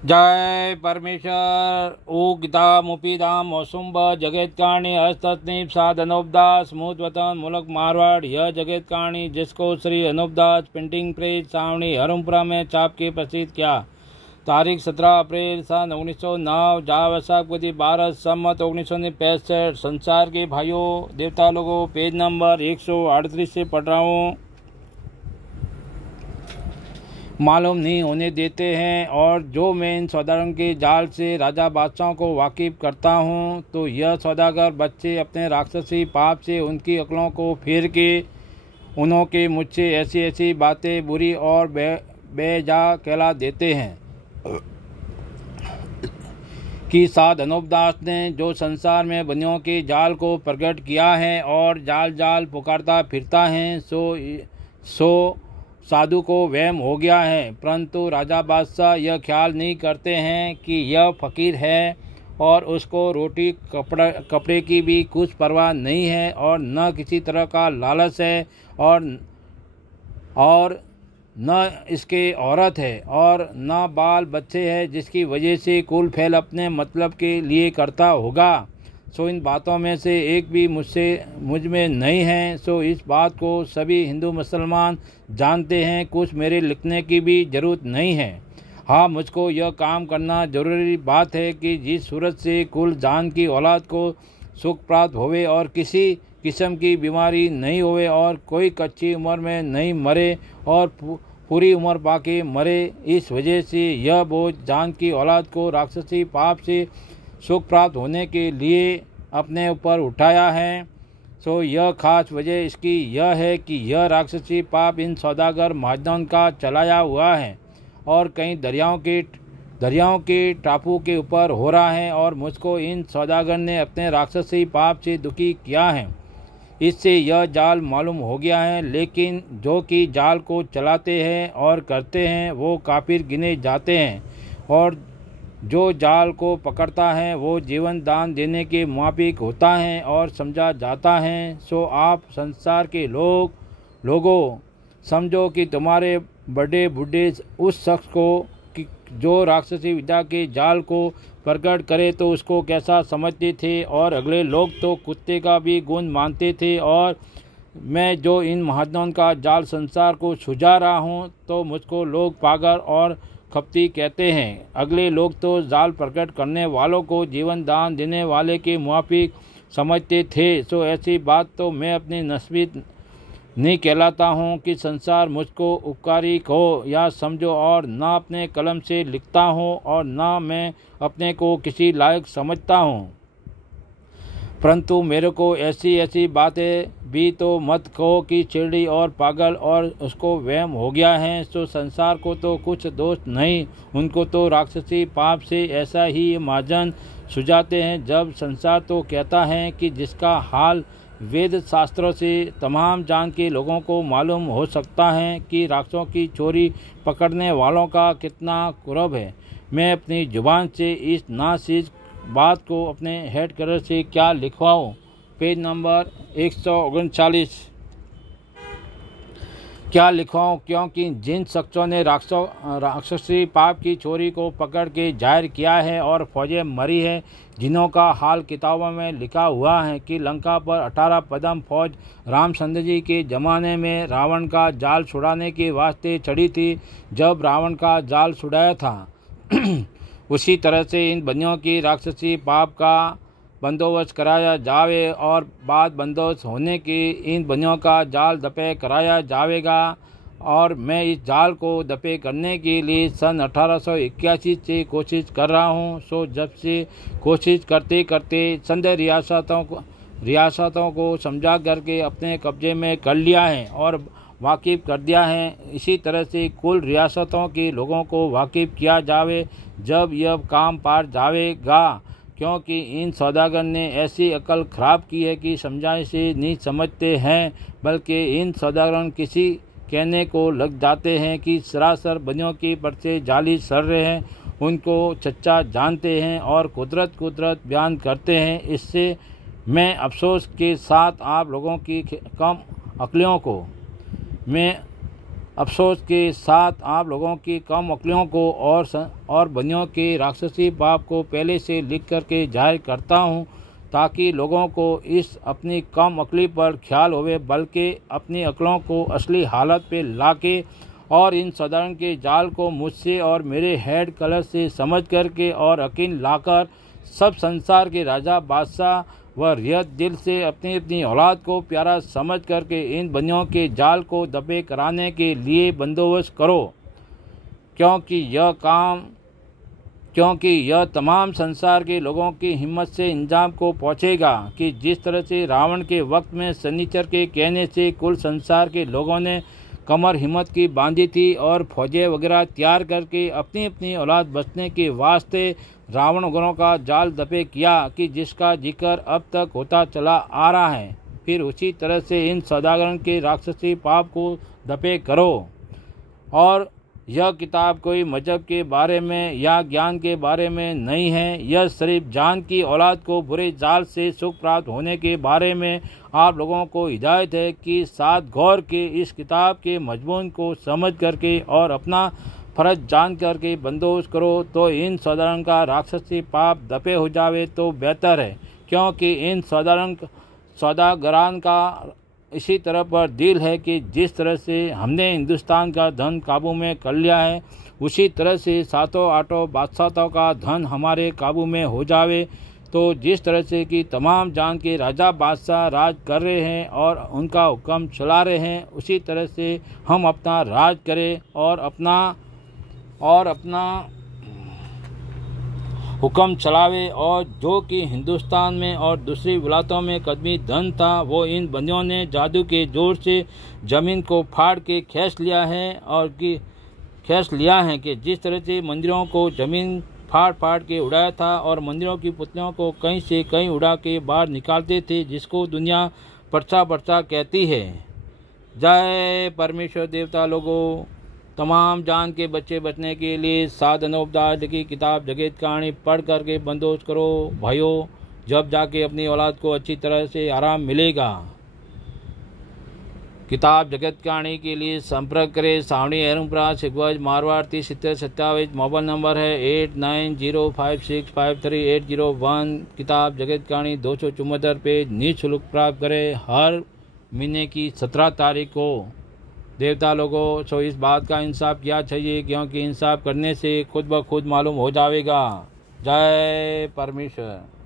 जय परमेश्वर उगितामुपीदाम मौसुम्ब जगतकाणी हस्तनीप साध अनूपदास स्मूथ वतन मुल्क मारवाड़। यह जगतकाणी जिसको श्री अनूपदास प्रिंटिंग प्रेस सावनी हरुमपुरा में छाप के प्रसिद्ध किया। तारीख 17 अप्रैल सन 1909 जा वैशाखवती 12 सम्मत 1965। संसार के भाइयों देवता लोगों, पेज नंबर 138 से पढ़ रहा हूँ। मालूम नहीं होने देते हैं, और जो मैं इन सौदागरों के जाल से राजा बादशाहों को वाकिफ करता हूँ, तो यह सौदागर बच्चे अपने राक्षसी पाप से उनकी अक्लों को फेर के उन्होंने मुझसे ऐसी ऐसी बातें बुरी और बेजा कहला देते हैं कि साध अनूपदास ने जो संसार में बनियों के जाल को प्रकट किया है और जाल जाल पुकारता फिरता है, सो साधु को वहम हो गया है। परंतु राजा बादशाह यह ख्याल नहीं करते हैं कि यह फकीर है और उसको रोटी कपड़े की भी कुछ परवाह नहीं है, और न किसी तरह का लालच है, और न इसके औरत है, और न बाल बच्चे है जिसकी वजह से कुल फैल अपने मतलब के लिए करता होगा। सो इन बातों में से एक भी मुझ में नहीं है। सो इस बात को सभी हिंदू मुसलमान जानते हैं, कुछ मेरे लिखने की भी जरूरत नहीं है। हाँ, मुझको यह काम करना जरूरी बात है कि जिस सूरत से कुल जान की औलाद को सुख प्राप्त होवे और किसी किस्म की बीमारी नहीं होवे, और कोई कच्ची उम्र में नहीं मरे और पूरी उम्र पाके मरे। इस वजह से यह बोझ जान की औलाद को राक्षसी पाप से सुख प्राप्त होने के लिए अपने ऊपर उठाया है। सो यह खास वजह इसकी यह है कि यह राक्षसी पाप इन सौदागर महाजनों का चलाया हुआ है और कई दरियाओं के टापू के ऊपर हो रहा है, और मुझको इन सौदागर ने अपने राक्षसी पाप से दुखी किया है। इससे यह जाल मालूम हो गया है, लेकिन जो कि जाल को चलाते हैं और करते हैं वो काफिर गिने जाते हैं, और जो जाल को पकड़ता है वो जीवन दान देने के मुआफिक होता है और समझा जाता है। सो आप संसार के लोगों समझो कि तुम्हारे बड़े बूढ़े उस शख्स को जो राक्षसी विद्या के जाल को प्रकट करे तो उसको कैसा समझते थे, और अगले लोग तो कुत्ते का भी गुण मानते थे। और मैं जो इन महाजनों का जाल संसार को सुझा रहा हूँ, तो मुझको लोग पागल और खपती कहते हैं। अगले लोग तो जाल प्रकट करने वालों को जीवन दान देने वाले के मुआफिक समझते थे। सो ऐसी बात तो मैं अपनी नस्बत नहीं कहलाता हूँ कि संसार मुझको उपकारी कहो या समझो, और ना अपने कलम से लिखता हूँ और ना मैं अपने को किसी लायक समझता हूँ। परंतु मेरे को ऐसी बातें भी तो मत कहो कि चिड़ी और पागल और उसको वहम हो गया है। सो संसार को तो कुछ दोष नहीं, उनको तो राक्षसी पाप से ऐसा ही महाजन सुझाते हैं। जब संसार तो कहता है कि जिसका हाल वेद शास्त्रों से तमाम जान के लोगों को मालूम हो सकता है कि राक्षसों की चोरी पकड़ने वालों का कितना कुरब है। मैं अपनी जुबान से इस नाचीज बात को अपने हेड कलर से क्या लिखवाऊँ। पेज नंबर 139 क्या लिखवाऊँ, क्योंकि जिन शख्सों ने राक्षसी पाप की चोरी को पकड़ के जाहिर किया है और फौजें मरी है, जिन्हों का हाल किताबों में लिखा हुआ है कि लंका पर 18 पदम फौज रामचंद्र जी के ज़माने में रावण का जाल छुड़ाने के वास्ते चढ़ी थी। जब रावण का जाल छुड़ाया था उसी तरह से इन बनियों की राक्षसी पाप का बंदोबस्त कराया जावे, और बाद बंदोबस्त होने की इन बनियों का जाल दफे कराया जाएगा। और मैं इस जाल को दफे करने के लिए सन 1881 से कोशिश कर रहा हूँ। सो जब से कोशिश करते करते संध रियासतों को समझा करके अपने कब्जे में कर लिया है और वाकिफ कर दिया है। इसी तरह से कुल रियासतों के लोगों को वाकिफ किया जावे जब यह काम पार जाएगा, क्योंकि इन सौदागर ने ऐसी अकल खराब की है कि समझाने से नहीं समझते हैं, बल्कि इन सौदागरों किसी कहने को लग जाते हैं कि सरासर बनियों की परसे जाली सर रहे हैं, उनको सच्चा जानते हैं और कुदरत बयान करते हैं। इससे मैं अफसोस के साथ आप लोगों की कम अकलियों को मैं अफसोस के साथ आप लोगों की कम अक्लियों को और बनियों के राक्षसी पाप को पहले से लिख करके जाहिर करता हूँ, ताकि लोगों को इस अपनी कम अक्ली पर ख्याल होवे, बल्कि अपनी अक्लों को असली हालत पे लाके और इन साधारण के जाल को मुझसे और मेरे हेड कलर से समझ करके और यकीन लाकर सब संसार के राजा बादशाह व रियत दिल से अपनी अपनी औलाद को प्यारा समझ करके इन बनियों के जाल को दबे कराने के लिए बंदोबस्त करो, क्योंकि यह तमाम संसार के लोगों की हिम्मत से इंजाम को पहुंचेगा कि जिस तरह से रावण के वक्त में शनिचर के कहने से कुल संसार के लोगों ने कमर हिम्मत की बांधी थी और फौजें वगैरह तैयार करके अपनी अपनी औलाद बचने के वास्ते रावण वगैरह का जाल दबे किया कि जिसका जिक्र अब तक होता चला आ रहा है, फिर उसी तरह से इन सौदागरों के राक्षसी पाप को दबे करो। और यह किताब कोई मजहब के बारे में या ज्ञान के बारे में नहीं है, यह सिर्फ जान की औलाद को बुरे जाल से सुख प्राप्त होने के बारे में आप लोगों को हिदायत है कि साथ गौर के इस किताब के मजमून को समझ करके और अपना फर्ज जान करके बंदोबस्त करो, तो इन सौदागरों का राक्षसी पाप दफे हो जावे तो बेहतर है, क्योंकि इन सौदागरान का इसी तरह पर दिल है कि जिस तरह से हमने हिंदुस्तान का धन काबू में कर लिया है, उसी तरह से सातों आठों बादशाहों का धन हमारे काबू में हो जावे। तो जिस तरह से कि तमाम जान के राजा बादशाह राज कर रहे हैं और उनका हुक्म चला रहे हैं, उसी तरह से हम अपना राज करें और अपना हुक्म चलावे। और जो कि हिंदुस्तान में और दूसरी विलायतों में कदमी धन था, वो इन बंदियों ने जादू के जोर से ज़मीन को फाड़ के खींच लिया है कि जिस तरह से मंदिरों को ज़मीन फाड़ फाड़ के उड़ाया था और मंदिरों की पुतलियों को कहीं से कहीं उड़ा के बाहर निकालते थे, जिसको दुनिया पर्चा पर्चा कहती है। जय परमेश्वर देवता लोगों, तमाम जान के बच्चे बचने के लिए साधनोपदार की किताब जगत कहानी पढ़ करके बंदोबस्त करो भाइयों, जब जाके अपनी औलाद को अच्छी तरह से आराम मिलेगा। किताब जगत कहानी के लिए संपर्क करें सावनी एरुमपुरा सिगवज मारवाड़ 307027। मोबाइल नंबर है 8905653801। किताब जगत कहानी 274 पेज निःशुल्क प्राप्त करें हर महीने की 17 तारीख को। देवता लोगों, सो इस बात का इंसाफ किया चाहिए, क्योंकि इंसाफ करने से खुद ब खुद मालूम हो जाएगा। जय परमेश्वर।